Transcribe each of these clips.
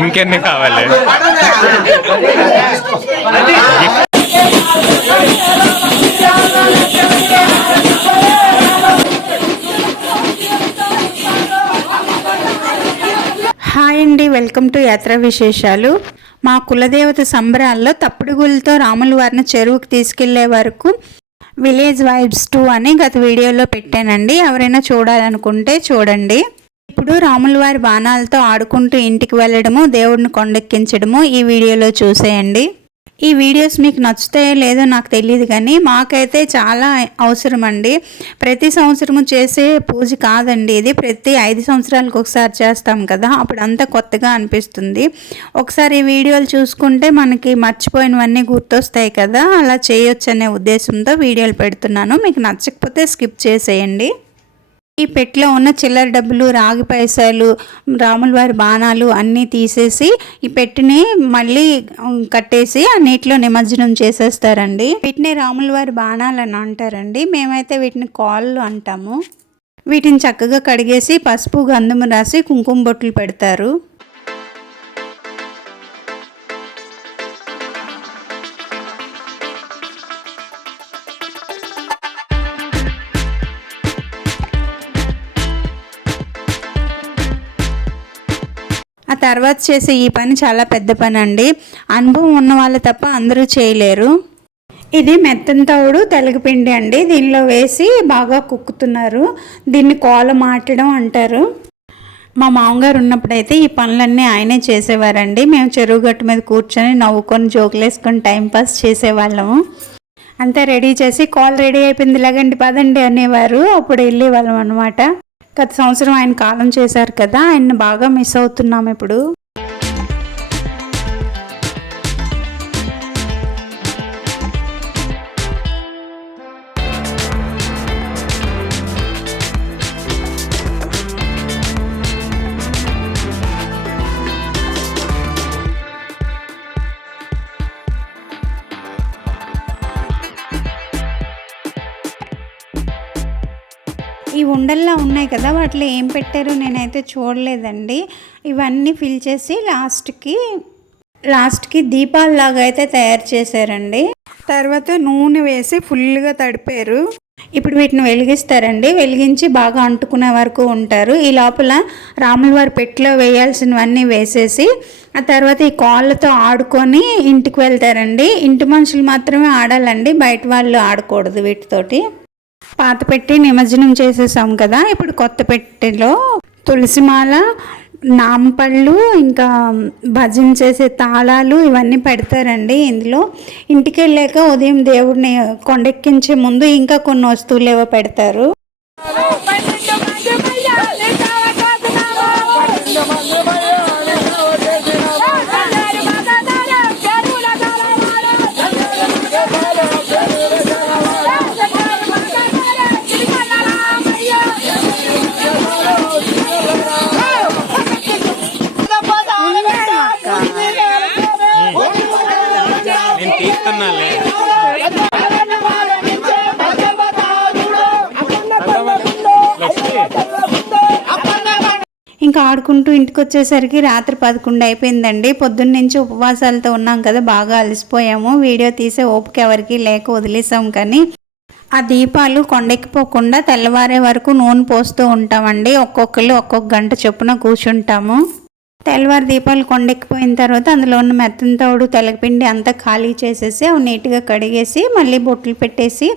ఇంకెన్ని కావాలి? హాయ్ అండి, వెల్కమ్ టు యాత్ర విశేషాలు. మా కులదేవత సంబరాల్లో తప్పుడుగులతో రాముల వారిని చెరువుకు తీసుకెళ్లే వరకు విలేజ్ వైబ్స్ 2 అని గత వీడియోలో పెట్టానండి. ఎవరైనా చూడాలనుకుంటే చూడండి. ఇప్పుడు రాముల వారి బాణాలతో ఆడుకుంటూ ఇంటికి వెళ్ళడము, దేవుడిని కొండెక్కించడము ఈ వీడియోలో చూసేయండి. ఈ వీడియోస్ మీకు నచ్చుతాయో లేదో నాకు తెలియదు, కానీ మాకైతే చాలా అవసరం అండి. ప్రతి సంవత్సరము చేసే పూజ కాదండి ఇది. ప్రతి 5 సంవత్సరాలకు ఒకసారి చేస్తాం కదా, అప్పుడు అంతా కొత్తగా అనిపిస్తుంది. ఒకసారి ఈ వీడియోలు చూసుకుంటే మనకి మర్చిపోయినవన్నీ గుర్తొస్తాయి కదా, అలా చేయొచ్చు అనే ఉద్దేశంతో వీడియోలు పెడుతున్నాను. మీకు నచ్చకపోతే స్కిప్ చేసేయండి. ఈ పెట్టెలో ఉన్న చిల్లర డబ్బులు, రాగి పైసలు, రాముల వారి బాణాలు అన్నీ తీసేసి ఈ పెట్టెని మళ్ళీ కట్టేసి ఆ నీటిలో నిమజ్జనం చేసేస్తారండి. వీటిని రాముల వారి బాణాలు అని అంటారండి. మేమైతే వీటిని కాళ్ళు అంటాము. వీటిని చక్కగా కడిగేసి పసుపు, గంధము రాసి కుంకుమ బొట్లు పెడతారు. ఆ తర్వాత చేసే ఈ పని చాలా పెద్ద పని అండి. అనుభవం ఉన్న వాళ్ళు తప్ప అందరూ చేయలేరు. ఇది మెత్తని తవుడు తెలగపిండి అండి. దీనిలో వేసి బాగా కుక్కుతున్నారు. దీన్ని కోల మాటడం అంటారు. మా మామగారు ఉన్నప్పుడైతే ఈ పనులన్నీ ఆయనే చేసేవారండి. మేము చెరువు గట్టు మీద కూర్చొని నవ్వుకొని జోకులేసుకొని టైంపాస్ చేసేవాళ్ళము. అంతా రెడీ చేసి కాల్ రెడీ అయిపోయింది, లేకండి పదండి అనేవారు. అప్పుడు వెళ్ళేవాళ్ళం అనమాట. గత సంవత్సరం ఆయన కాలం చేశారు కదా, ఆయన్ని బాగా మిస్ అవుతున్నాం ఇప్పుడు. ఈ ఉండల్లా ఉన్నాయి కదా, వాటిలో ఏం పెట్టారు నేనైతే చూడలేదండి. ఇవన్నీ ఫిల్ చేసి లాస్ట్కి దీపాలలాగా అయితే తయారు చేశారండి. తర్వాత నూనె వేసి ఫుల్గా తడిపారు. ఇప్పుడు వీటిని వెలిగిస్తారండి. వెలిగించి బాగా అంటుకునే వరకు ఉంటారు. ఈ లోపల రాముల వారి పెట్టెలో వేయాల్సినవన్నీ వేసేసి ఆ తర్వాత ఈ కాళ్ళతో ఆడుకొని ఇంటికి వెళ్తారండి. ఇంటి మనుషులు మాత్రమే ఆడాలండి, బయట వాళ్ళు ఆడకూడదు వీటితోటి. పాత పెట్టి నిమజ్జనం చేసేసాం కదా, ఇప్పుడు కొత్త పెట్టెలో తులసిమాల, నాంపళ్ళు, ఇంకా భజన చేసే తాళాలు ఇవన్నీ పెడతారండి. ఇందులో ఇంటికి వెళ్ళాక ఉదయం దేవుడిని కొండెక్కించే ముందు ఇంకా కొన్ని వస్తువులు ఏవో పెడతారు. ఇంకా ఆడుకుంటూ ఇంటికి వచ్చేసరికి రాత్రి 11 అయిపోయిందండి. పొద్దున్న నుంచి ఉపవాసాలతో ఉన్నాం కదా, బాగా అలసిపోయాము. వీడియో తీసే ఓపిక ఎవరికి లేక వదిలేసాం. కానీ ఆ దీపాలు కొండెక్కిపోకుండా తెల్లవారే వరకు నూనె పోస్తూ ఉంటామండి. ఒక్కొక్కరు ఒక్కొక్క గంట చొప్పున కూర్చుంటాము. తెల్లవారి దీపాలు కొండెక్కిపోయిన తర్వాత అందులో ఉన్న మెత్తని తోడు, తెలగపిండి అంతా ఖాళీ చేసేసి అవి నీట్గా కడిగేసి మళ్ళీ బొట్లు పెట్టేసి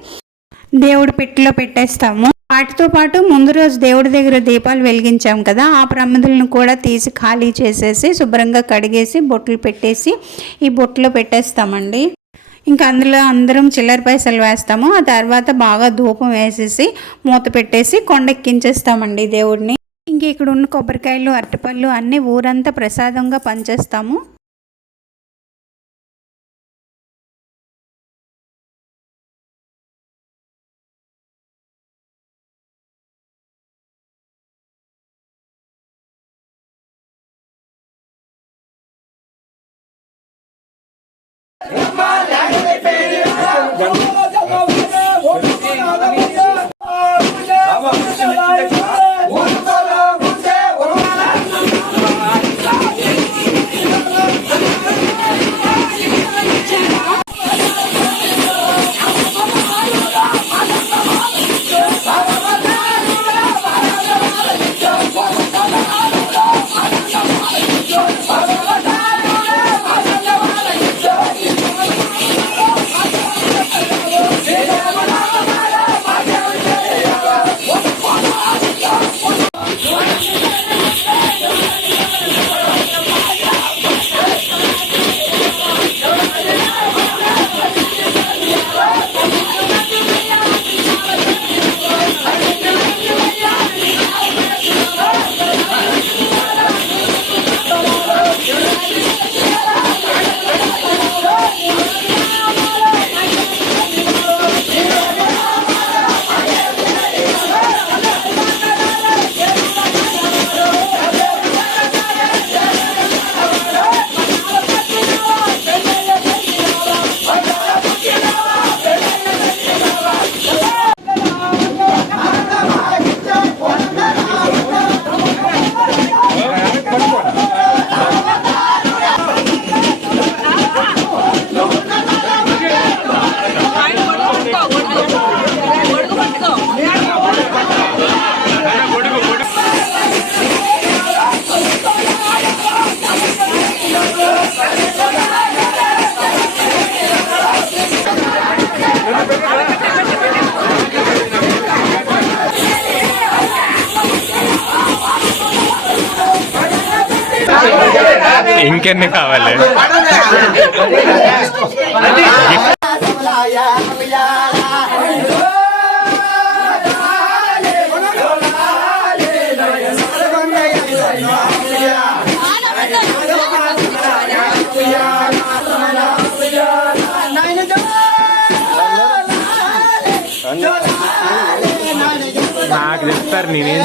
దేవుడి పెట్టెలో పెట్టేస్తాము. వాటితో పాటు ముందు రోజు దేవుడి దగ్గర దీపాలు వెలిగించాం కదా, ఆ ప్రమిదలను కూడా తీసి ఖాళీ చేసేసి శుభ్రంగా కడిగేసి బొట్లు పెట్టేసి ఈ బొట్లో పెట్టేస్తామండి. ఇంకా అందులో అందరం చిల్లర పైసలు వేస్తాము. ఆ తర్వాత బాగా ధూపం వేసేసి మూత పెట్టేసి కొండెక్కించేస్తామండి దేవుడిని. ఇంక ఇక్కడ ఉన్న కొబ్బరికాయలు, అరటిపళ్ళు అన్నీ ఊరంతా ప్రసాదంగా పంచేస్తాము. ఇంకెన్ని కావాలి? నాకు చెప్తారు, నేనేం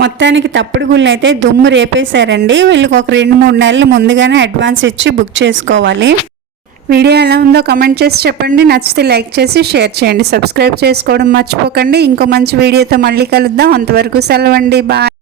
మొత్తానికి తప్పుడు గుళ్ళు అయితే దుమ్ము రేపేశారండి. వీళ్ళకి ఒక 2-3 నెలలు ముందుగానే అడ్వాన్స్ ఇచ్చి బుక్ చేసుకోవాలి. వీడియో ఎలా ఉందో కమెంట్ చేసి చెప్పండి. నచ్చితే లైక్ చేసి షేర్ చేయండి. సబ్స్క్రైబ్ చేసుకోవడం మర్చిపోకండి. ఇంకో మంచి వీడియోతో మళ్ళీ కలుద్దాం. అంతవరకు సెలవండి. బాయ్.